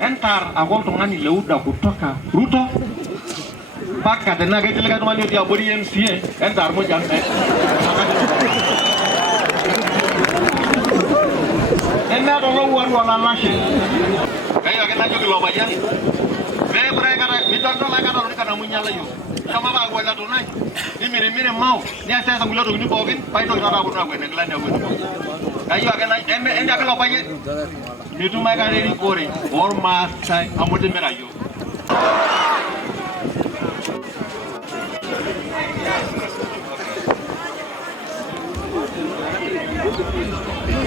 entar aku tungani leuda kutoka Ruto mpaka tena kejeleka tungani dia bodi MCA entar mo jambe enna dolo waru ala lashe kayo kena jogi lo bajan me mereka mitando la kana munyala yo sama ba wala tunai ni mire mau ni asa sa ngulo ni bogin pai do na bu na ko ne glanda bu kayo kena enda ka lo baje itu mereka dari Korea, ormas saya ambil merayu.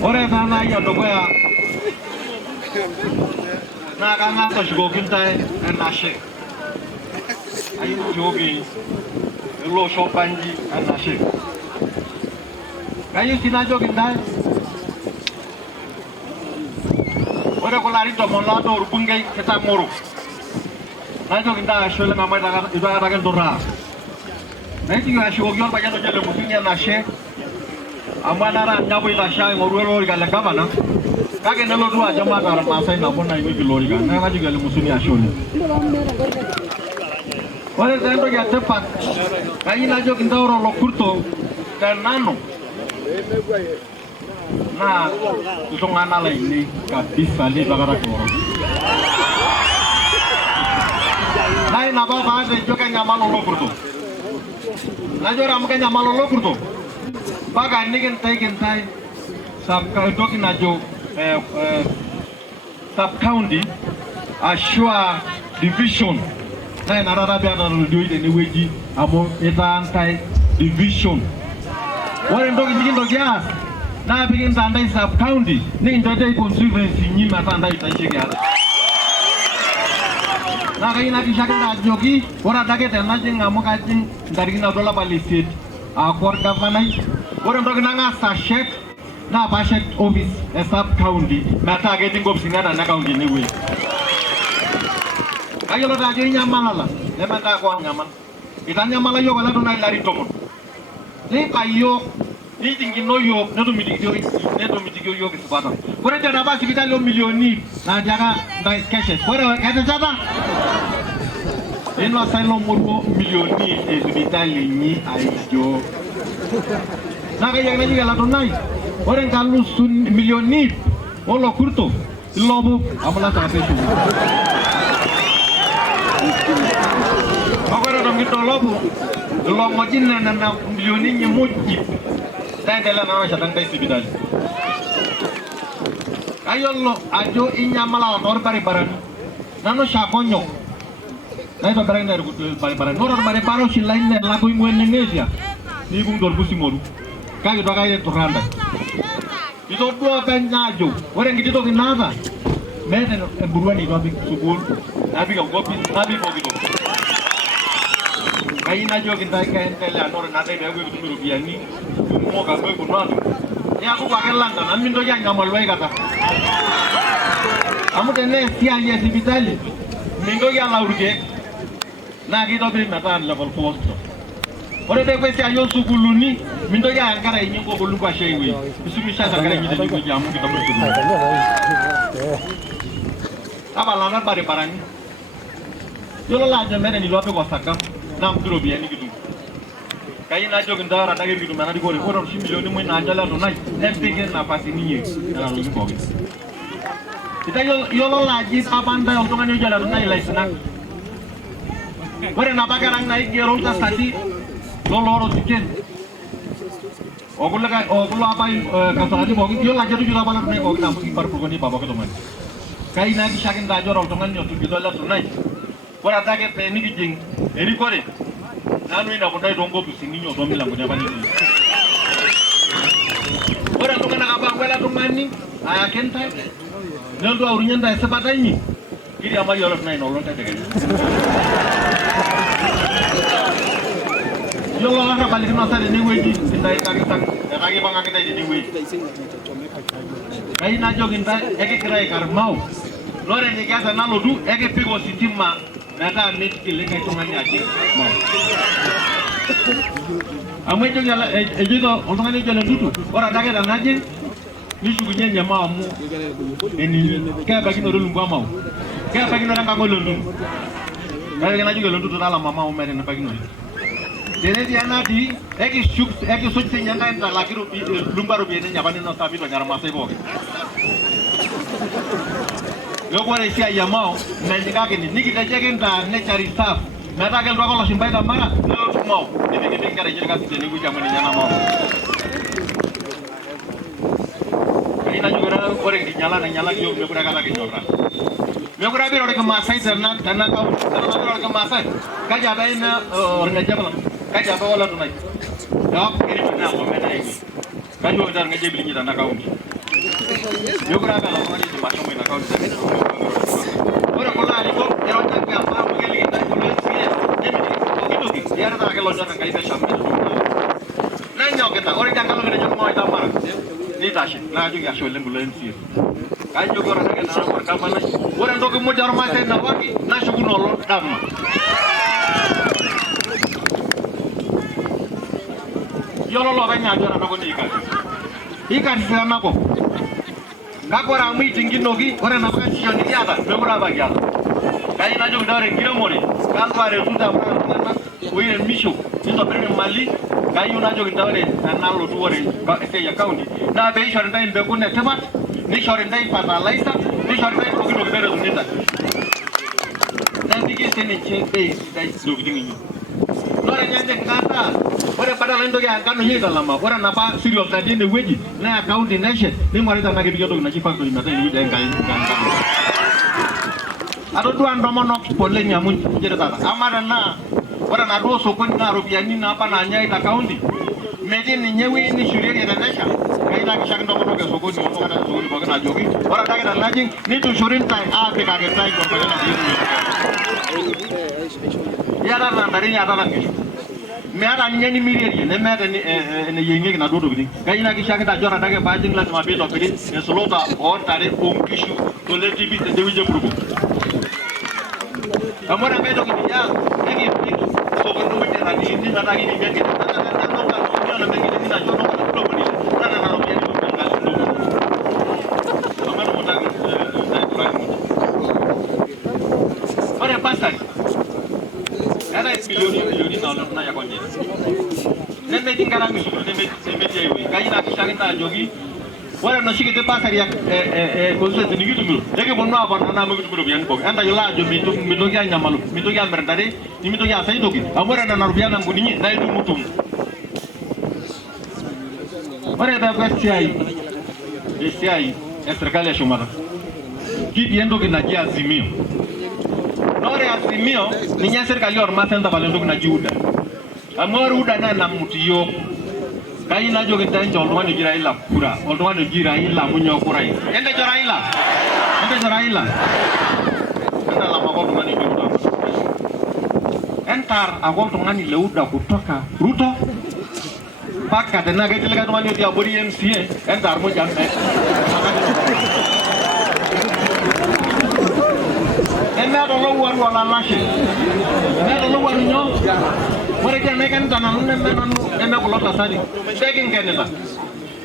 Orang sana ya doa ya, nak anak tu juga kita nasi, ayu jogi, lo sopanji nasi, kayu sini juga kita. Ora kolari to molato urpungai kita moro. Ayo kita shole ngamai daga itu daga dora. Nanti juga shogyor bagian to jele musunya nashe. Amanara nyabu ila shay moruelo gala gabana. Kage nelo dua jama kar masai na bona ibu lori ga. Na juga le musunya shole. Ora tendo ya tepat. Kai na jo kita oro lokurto dan nano. Nah, itu ngana lah ini kabisa di bagara koro. Nah, napa bahasa juga nyaman lo kurto. Nah, jora mungkin nyaman lo kurto. Baga ini kentai sub itu kinajo sub county Ashua division. Nah, nara biar ada duit ini weji amo eta antai division. Orang itu bikin dogias. Nah, bikin tandai sub county, ni interdai constituency ni mata tandai tashi kya. Nah, kaya nak isakan dah jogi, orang dah kita nanti ngamu kacing dari kita dola balisir, akor kapanai, orang tu kena ngasa shek, nah pashet office sub county, mata getting gop singa dan nak county ni we. Kaya lo dah jadi nyaman lah, lepas tak kuat nyaman. Kita nyaman lah yo kalau tu naik lari tomon. Ni kayo. Ni tinggi no yo, ne to mitigio yo kesempatan. Kore jada apa sekitar lo milioni, nah jaga guys cash. Kore kata siapa? Ini lo saya lo murko milioni sekitar ini ayo. Nah kayak yang juga laton naik. Kore kalau sun milioni, oh lo kurto, lo bu, apalah sangat itu. Kore dong kita lo bu, lo ngojin nana milioni nyemuji. Saya dalam nama sedang tes bidal. Ayo lo, ajo inya malah orang pari-paran. Nano syakonyo. Nah itu barang dari pari-paran. Orang pari-paran si lain dan lagu yang Indonesia. Ni bung dor busi moru. Kayu doa kayu tu randa. Itu dua penyajo. Orang gitu tu kenapa? Meden buruan itu habis subur. Nabi kau kopi, nabi kau gitu. Kayu najo kita kain telan orang nanti dia gue betul rupiah ni. Mau kasih kunat, ya aku pakai lantan, amin tu yang ngamal baik kata. Kamu tene siang dia si Vitali, minggu yang lalu ke, nah kita beri matan level 4. Orang tu pasti ayo sukulu ni, minggu yang angkara ini kau belum kasih ini, isu misal angkara ini jadi kau jamu kita bersama. Apa lana pada parani? Jolo lah jamnya ni luar tu kau sakam, nam kilo biar ni gitu. Kayak najo gendara lagi gitu mana di kori orang 10 milion mau najala tu naik, empingin nafas ini dalam lagi kau. Kita yolo lagi apa anda untuk anu jalan naik lagi senang. Kore napa kerang naik gerong tas tadi, lo loro siken. Ogul apa kasar aja mungkin yolo lagi tu juga apa naik ogul nampung impar pukul ni bawa ke teman. Kayak naik sakin najo orang tungan nyotu gitu lah tu naik. Kore ada ke ini kijing, ini kore. Anu ini aku dah dongko pusing ni nyoto milang punya apa ni? Orang tu kena apa? Kau tu mani, ayah kentai. Nanti awalnya dah sepadan ni. Kiri amari orang naik nolong tak ada. Yo Allah nak balik masa ni wei, kita kaki bangga kita jadi wei. Kain aja kita, kira ikar mau. Lore ni kaya sana lodu, pigo sitima. Nada mit kile kaya tungan aja mau. Amai tu jalan, itu orang ni jalan dulu. Orang dah kaya aja. Ni sugunya nyama amu. Ini kaya bagi orang lumba mau. Kaya pagi orang kamu lundung. Kaya kena juga lundung tu dalam mama umur ini pagi nol. Jadi dia nanti, eki suci nyanda yang lagi lumba rupi ini nyapanin no tapi banyak masih boh. Yo boleh siapa yang mau menjaga ini, ni kita jaga kita ne cari staff. Mereka kalau kalau simpai damai, lo mau. Ini kan jadi kan jadi gue jaman ini mau. Ini juga ada orang di nyala yo me kura kata gitu orang. Me kura biar orang kemasai karena kau orang kemasai. Kau jadi ini orang aja belum. Kau jadi apa tuh naik. Jawab ini benar apa mana ini. Kau juga jangan ngejek beli kita nak kau. Me kura kalau orang ini macam mana kau. Orang kalau ni kau orang tak apa mungkin kita boleh sih. Jadi itu dia ada kalau jangan kau itu sampai tu. Nanya kita orang jangan kalau kita mau itu apa. Ni tasik, nah juga soalnya bulan sih. Kayu juga orang yang nak berkapan, orang tu kemudian orang macam nak lagi, nak suku nolong dam. Yolo lo banyak aja orang nak ikan. Ikan siapa nak? Kau orang meeting gini, orang nak makan siapa ni ada, berapa bagi ada. Kayu nak juga orang kira moni, kalau ada sudah orang William Mishu, itu beri Mali, kayu nak juga orang nalu tu orang, saya kauni. Nah, be shorenda in bekun netemat, ni shorenda in fertilizer, ni shorenda in logi bere dunita. Nanti kita ni cekte dari logi ini. Orang yang kata, orang pada lain tu yang kan ni dalam apa, orang apa serius tadi ni weji, na account in nation, ni mari tak nak kita tu nak cipak tu ni mata ini dah kain. Ada tuan romanok boleh nyamun jadi tak. Amaran na, orang ada sokon na rupiah ni na apa nanya itu account ni. Mesin ni nyewi ni syuriah di Indonesia. Kaya lagi syakin dokono ke sokoni, untuk ada sokoni bagai najoki. Orang tak ada lagi, ni tu syurin tay, apa kaget tay, kau bagai najoki. Ya ada nandari ada lagi. Mereka ni ni miri ni, mereka ni yengi kena duduk ni. Kaya lagi syakin tak jual ada ke bajing lah cuma betul beri. Selota orang tarik pungkishu, toilet TV dewi je berubah. Kamu orang betul ni ya, lagi sokoni tu macam ni lagi ni jadi. Milioni dolar na ya konje. Neme tinggalan misu, neme jauhi. Kaji nak kisah kita jogi. Orang nasi kita pasar ya konsep ini gitu dulu. Jadi pun apa nama itu berubian kok. Anda jelas jo mitu kia nyamalu, mitu kia berdari, ni mitu kia saya itu. Amor anda narubian ang kuningi, dah itu mutum. Orang ada bestiai, serikali Shumara. Kita yang tu kita kia Azimio. Nore Azimio, ninya serikali orang macam tak paling tu kena juda. Amor udah na mutio. Kayi na jogi tan jol wani gira illa pura, ol wani gira illa munyo kurai. Ende jora illa. Enda lama ko ngani juda. Entar agol to ngani leuda kutoka. Ruto. Pakka de naga tilaga to ngani dia bori MCA, entar mo jambe. Enda do lo war wala lashe. Enda do lo war nyo. Mereka mekan tanah neme kulot asali, taking kenela.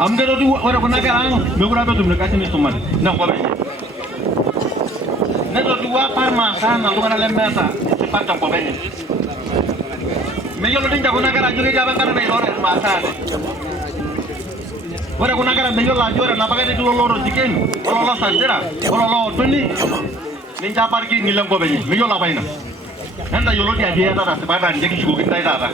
Amde tu orang kena kerang, mereka tu mereka sini semua, nak apa ni? Neto dua parmasa, nak luar lembata, cepat tak apa ni? Mejol tu jangan nak kerang juga jangan kerang ni orang masa. Orang kena kerang mejol laju orang, apa kali tu lolo chicken, lolo sandera, lolo tu ni, ninja parki nilam apa ni? Mejol apa ini? Anda yolo dia ada sepadan jadi cukup kita ada.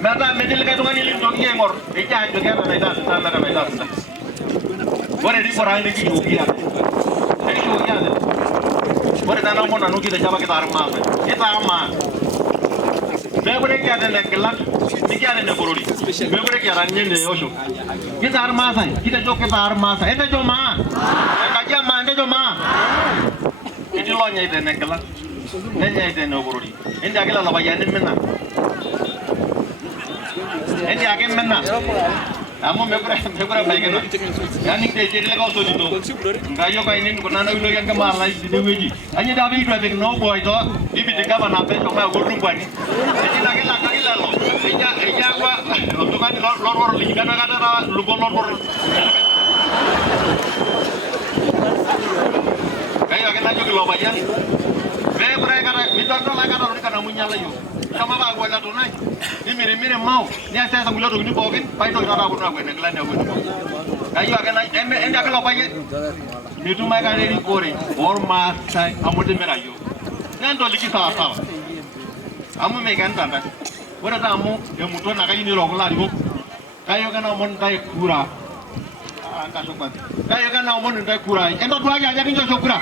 Mereka medil kayak tungan ini jogi engor, ikan jogi ada ida, sama ada ida. Boleh di orang ini cukup dia, jadi cukup dia. Boleh tanam mana nuki dah coba kita arma, kita arma. Mereka kia ada negelan, ni kia ada nekorori. Mereka kia ada ni osho. Kita arma say, kita jok kita arma say. Ente joma, kajian ma, ente joma. Itu lo nyai ada negelan. Nenya itu nekorori. Ente agak lah bayan ini mana? Ente agak mana? Amo mekura baik kan? Yang ini jadi lega usut itu. Kayu kau ini bukan anak udah yang kemar lagi di dewi. Hanya dah beli dua no boy itu. Di bidang apa nape cuma gurung bani. Jadi lagi lo. Iya gua untuk kan lor lagi kata lupa lor. Kayak Kayo kan najo lo bayan. Be berai kata midon la kata ri kana munyala yo. Sama ba gwa la to nai. Ni mire mau. Ni asa sa ngulo to ni bogin, pai to rara buna gwa ne glan ne gwa. Kayo kan na ende ka lo bayan. Ni tu mai ka ri kore. Or ma sai amote mera yo. Nan to liki sa sa. Amu me kan tanda. Ora ta amu ya muto na kai ni lo la yo. Kayo kan mon tai kura. Kayo kan na mon tai kura. Endo tu aja jadi jo kura.